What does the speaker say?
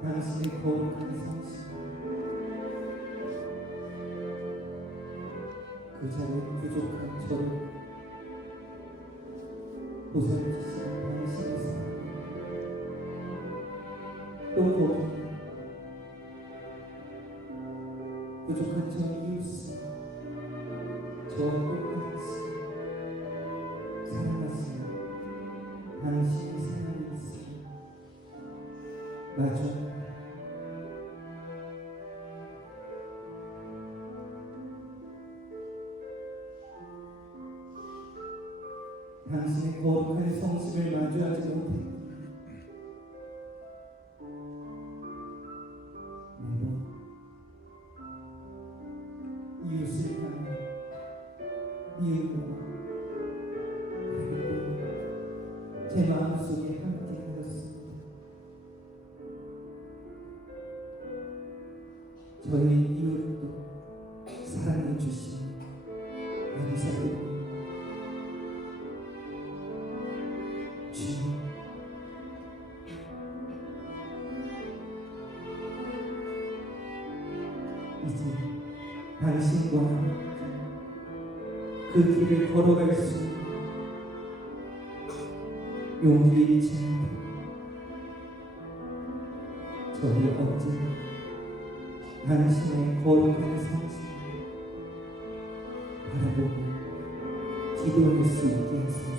당신의 거룩한 성실, 그 자리에 부족한 저를 보살피시는 당신의 사랑, 또 거기에 부족한 저의 이웃을 저와 똑같이 사랑하시는 당신의 사랑이 있습니다. 마주 당신의 거룩한 성심을 마주하지 못해 매번 이웃을 향해 미움과 그리고 제 마음속에 함께하였습니다. 저희 이웃도 사랑해 주시니 감사드립니다. 주님, 이제 당신과 함께 그 길을 걸어갈 수 있는 용기를 주십니다. 저희 언제나 당신의 거룩한 성신을 바라보고 기도할 수 있게 하소서.